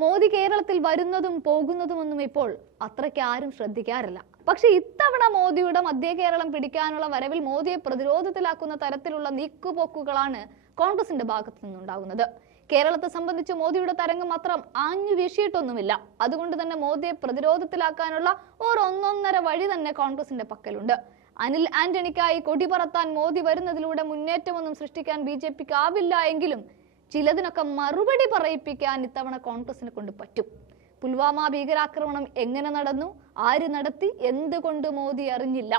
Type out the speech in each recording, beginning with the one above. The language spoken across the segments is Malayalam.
മോദി കേരളത്തിൽ വരുന്നതും പോകുന്നതുമൊന്നും ഇപ്പോൾ അത്രയ്ക്ക് ആരും ശ്രദ്ധിക്കാറില്ല. പക്ഷെ ഇത്തവണ മോദിയുടെ മധ്യ കേരളം പിടിക്കാനുള്ള വരവിൽ മോദിയെ പ്രതിരോധത്തിലാക്കുന്ന തരത്തിലുള്ള നീക്കുപോക്കുകളാണ് കോൺഗ്രസിന്റെ ഭാഗത്തു നിന്നുണ്ടാകുന്നത്. കേരളത്തെ സംബന്ധിച്ച് മോദിയുടെ തരംഗം മാത്രം ആഞ്ഞു വീശിയിട്ടൊന്നുമില്ല. അതുകൊണ്ട് തന്നെ മോദിയെ പ്രതിരോധത്തിലാക്കാനുള്ള ഒരു ഒന്നൊന്നര വഴി തന്നെ കോൺഗ്രസിന്റെ പക്കലുണ്ട്. അനിൽ ആന്റണിക്കായി കൊടി പറത്താൻ മോദി വരുന്നതിലൂടെ മുന്നേറ്റമൊന്നും സൃഷ്ടിക്കാൻ ബി ജെ പിക്ക് ആവില്ല എങ്കിലും ചിലതിനൊക്കെ മറുപടി പറയിപ്പിക്കാൻ ഇത്തവണ കോൺഗ്രസിനെ കൊണ്ട് പറ്റും. പുൽവാമ ഭീകരാക്രമണം എങ്ങനെ നടന്നു? ആര് നടത്തി? എന്തുകൊണ്ട് മോദി അറിഞ്ഞില്ല?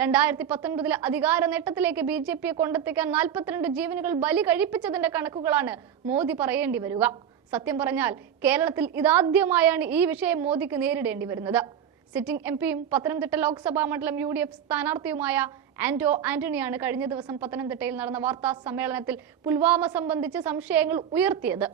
രണ്ടായിരത്തി പത്തൊൻപതിലെ അധികാര നേട്ടത്തിലേക്ക് ബി ജെ പിയെ കൊണ്ടെത്തിക്കാൻ നാൽപ്പത്തിരണ്ട് ജീവനുകൾ ബലി കഴിപ്പിച്ചതിന്റെ കണക്കുകളാണ് മോദി പറയേണ്ടി വരിക. സത്യം പറഞ്ഞാൽ കേരളത്തിൽ ഇതാദ്യമായാണ് ഈ വിഷയം മോദിക്ക് നേരിടേണ്ടി വരുന്നത്. സിറ്റിംഗ് എം പിയും പത്തനംതിട്ട ലോക്സഭാ മണ്ഡലം യു ഡി എഫ് സ്ഥാനാർത്ഥിയുമായ ആന്റോ ആന്റണിയാണ് കഴിഞ്ഞ ദിവസം പത്തനംതിട്ടയിൽ നടന്ന വാർത്താ സമ്മേളനത്തിൽ പുൽവാമ സംബന്ധിച്ച് സംശയങ്ങൾ ഉയർത്തിയത്.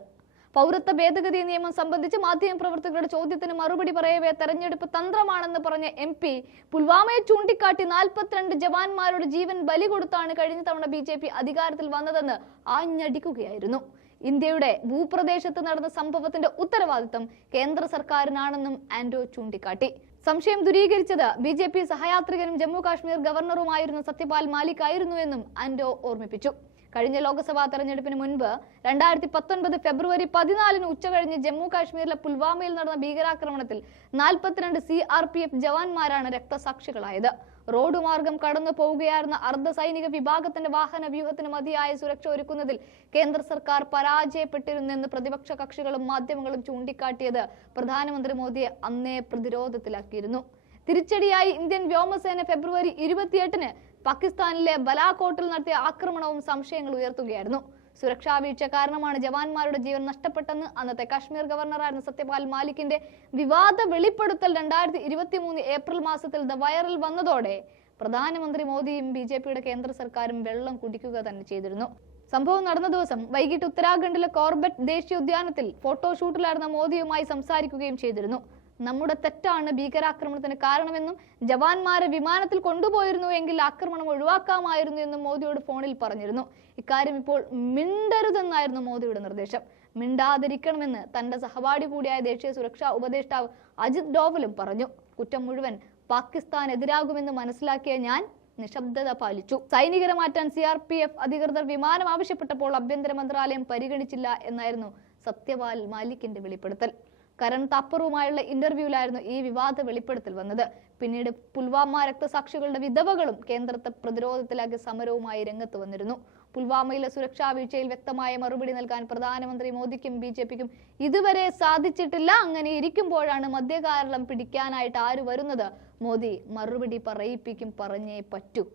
പൗരത്വ ഭേദഗതി നിയമം സംബന്ധിച്ച് മാധ്യമപ്രവർത്തകരുടെ ചോദ്യത്തിന് മറുപടി പറയവേ തെരഞ്ഞെടുപ്പ് തന്ത്രമാണെന്ന് പറഞ്ഞ എം പി പുൽവാമയെ ചൂണ്ടിക്കാട്ടി നാൽപ്പത്തിരണ്ട് ജവാന്മാരുടെ ജീവൻ ബലി കൊടുത്താണ് കഴിഞ്ഞ തവണ ബി ജെ പി അധികാരത്തിൽ വന്നതെന്ന് ആഞ്ഞടിക്കുകയായിരുന്നു. ഇന്ത്യയുടെ ഭൂപ്രദേശത്ത് നടന്ന സംഭവത്തിന്റെ ഉത്തരവാദിത്തം കേന്ദ്ര സർക്കാരിനാണെന്നും ആന്റോ ചൂണ്ടിക്കാട്ടി. സംശയം ദൂരീകരിച്ചത് ബി ജെ പി സഹയാത്രികനും ജമ്മു കാശ്മീർ ഗവർണറുമായിരുന്ന സത്യപാൽ മാലിക് ആയിരുന്നുവെന്നും ആന്റോ ഓർമ്മിപ്പിച്ചു. കഴിഞ്ഞ ലോക്സഭാ തെരഞ്ഞെടുപ്പിന് മുൻപ് രണ്ടായിരത്തി പത്തൊൻപത് ഫെബ്രുവരി പതിനാലിന് ഉച്ചകഴിഞ്ഞ് ജമ്മു കാശ്മീരിലെ പുൽവാമയിൽ നടന്ന ഭീകരാക്രമണത്തിൽ നാൽപ്പത്തിരണ്ട് സി ആർ പി എഫ് ജവാന്മാരാണ് രക്തസാക്ഷികളായത്. റോഡ് മാർഗം കടന്നു പോവുകയായിരുന്ന അർദ്ധ സൈനിക വിഭാഗത്തിന്റെ വാഹന വ്യൂഹത്തിന് മതിയായ സുരക്ഷ ഒരുക്കുന്നതിൽ കേന്ദ്ര സർക്കാർ പരാജയപ്പെട്ടിരുന്നെന്ന് പ്രതിപക്ഷ കക്ഷികളും മാധ്യമങ്ങളും ചൂണ്ടിക്കാട്ടിയത് പ്രധാനമന്ത്രി മോദിയെ അന്നേ പ്രതിരോധത്തിലാക്കിയിരുന്നു. തിരിച്ചടിയായി ഇന്ത്യൻ വ്യോമസേന ഫെബ്രുവരി ഇരുപത്തിയെട്ടിന് പാകിസ്ഥാനിലെ ബലാകോട്ടിൽ നടത്തിയ ആക്രമണവും സംശയങ്ങൾ ഉയർത്തുകയായിരുന്നു. സുരക്ഷാ വീഴ്ച കാരണമാണ് ജവാന്മാരുടെ ജീവൻ നഷ്ടപ്പെട്ടെന്ന് അന്നത്തെ കാശ്മീർ ഗവർണറായിരുന്ന സത്യപാൽ മാലിക്കിന്റെ വിവാദ വെളിപ്പെടുത്തൽ രണ്ടായിരത്തി ഇരുപത്തി മൂന്ന് ഏപ്രിൽ മാസത്തിൽ ദ വൈറൽ വന്നതോടെ പ്രധാനമന്ത്രി മോദിയും ബി ജെ പിയുടെ കേന്ദ്ര സർക്കാരും വെള്ളം കുടിക്കുക തന്നെ ചെയ്തിരുന്നു. സംഭവം നടന്ന ദിവസം വൈകിട്ട് ഉത്തരാഖണ്ഡിലെ കോർബറ്റ് ദേശീയ ഉദ്യാനത്തിൽ ഫോട്ടോഷൂട്ടിലായിരുന്ന മോദിയുമായി സംസാരിക്കുകയും ചെയ്തിരുന്നു. നമ്മുടെ തെറ്റാണ് ഭീകരാക്രമണത്തിന് കാരണമെന്നും ജവാന്മാരെ വിമാനത്തിൽ കൊണ്ടുപോയിരുന്നു എങ്കിൽ ആക്രമണം ഒഴിവാക്കാമായിരുന്നു എന്നും മോദിയോട് ഫോണിൽ പറഞ്ഞിരുന്നു. ഇക്കാര്യം ഇപ്പോൾ മിണ്ടരുതെന്നായിരുന്നു മോദിയുടെ നിർദ്ദേശം. മിണ്ടാതിരിക്കണമെന്ന് തന്റെ സഹപാഠി കൂടിയായ ദേശീയ സുരക്ഷാ ഉപദേഷ്ടാവ് അജിത് ഡോവലും പറഞ്ഞു. കുറ്റം മുഴുവൻ പാകിസ്ഥാൻ എതിരാകുമെന്ന് മനസ്സിലാക്കിയ ഞാൻ നിശബ്ദത പാലിച്ചു. സൈനികരെ മാറ്റാൻ സി ആർ പി എഫ് അധികൃതർ വിമാനം ആവശ്യപ്പെട്ടപ്പോൾ ആഭ്യന്തര മന്ത്രാലയം പരിഗണിച്ചില്ല എന്നായിരുന്നു സത്യപാൽ മാലിക്കിന്റെ വെളിപ്പെടുത്തൽ. കരൺ തപ്പറുമായുള്ള ഇന്റർവ്യൂവിലായിരുന്നു ഈ വിവാദ വെളിപ്പെടുത്തൽ വന്നത്. പിന്നീട് പുൽവാമ രക്തസാക്ഷികളുടെ വിധവകളും കേന്ദ്രത്തെ പ്രതിരോധത്തിലാക്കി സമരവുമായി രംഗത്ത് വന്നിരുന്നു. പുൽവാമയിലെ സുരക്ഷാ വീഴ്ചയിൽ വ്യക്തമായ മറുപടി നൽകാൻ പ്രധാനമന്ത്രി മോദിക്കും ബി ജെ പിക്കും ഇതുവരെ സാധിച്ചിട്ടില്ല. അങ്ങനെ ഇരിക്കുമ്പോഴാണ് മധ്യകാരണം പിടിക്കാനായിട്ട് ആര് വരുന്നത്? മോദി മറുപടി പറയിപ്പിക്കും പറഞ്ഞേ പറ്റൂ.